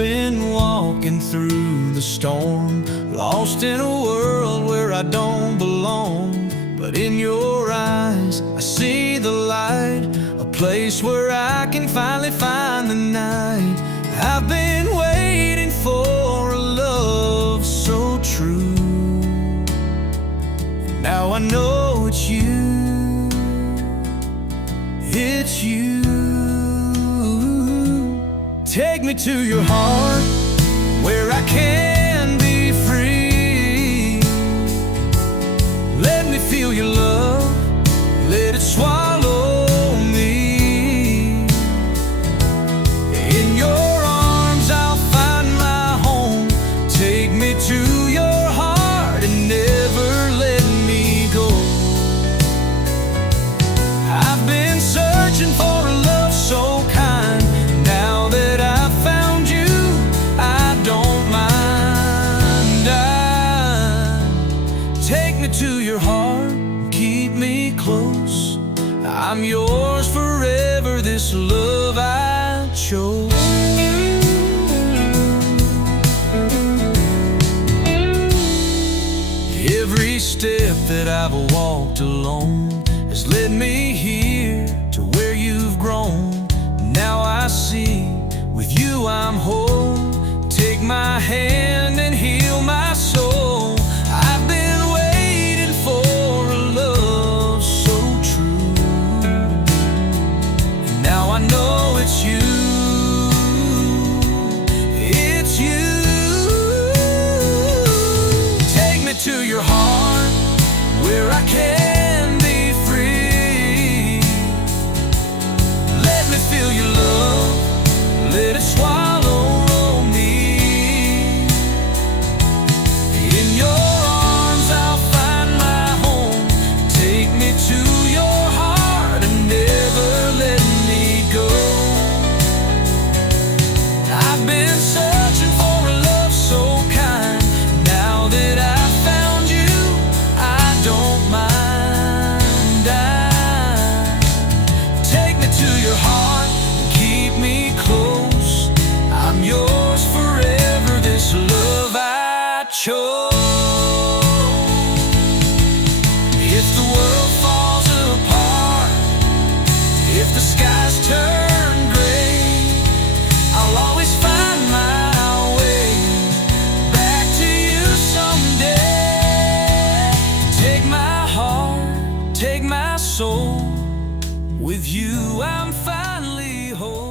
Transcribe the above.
been walking through the storm, lost in a world where I don't belong. But in your eyes I see the light, a place where I can finally find the night. I've been waiting for a love so true. Now I know it's you, it's you. Take me to your heart, where I can be free. Let me feel your love, let it swallow me. In your arms I'll find my home. Take me to your heart and never let me go. I've been searching for a love so kind. Now that I've found you, I don't mind. Take me to your heart, keep me close. I'm yours forever, this love I chose. Every step that I've walked alone has led me here to where you've grown. Now I see, with you I'm whole. Take my hand and heal my soul. I've been waiting for a love so true. Now I know it's you, it's you. Take me to your heart, where I can be free. Let me feel your love, let it swallow me. In your arms I'll find my home. Take me to your heart and never let me go. I've been searching for a love so kind. Now that I've found you, I don't mind. Take me to your heart and keep me close. I'm yours forever, this love I chose. If the world falls apart, if the skies turn gray, I'll always find my way back to you someday. Take my heart, take my soul. With you I'm finally whole.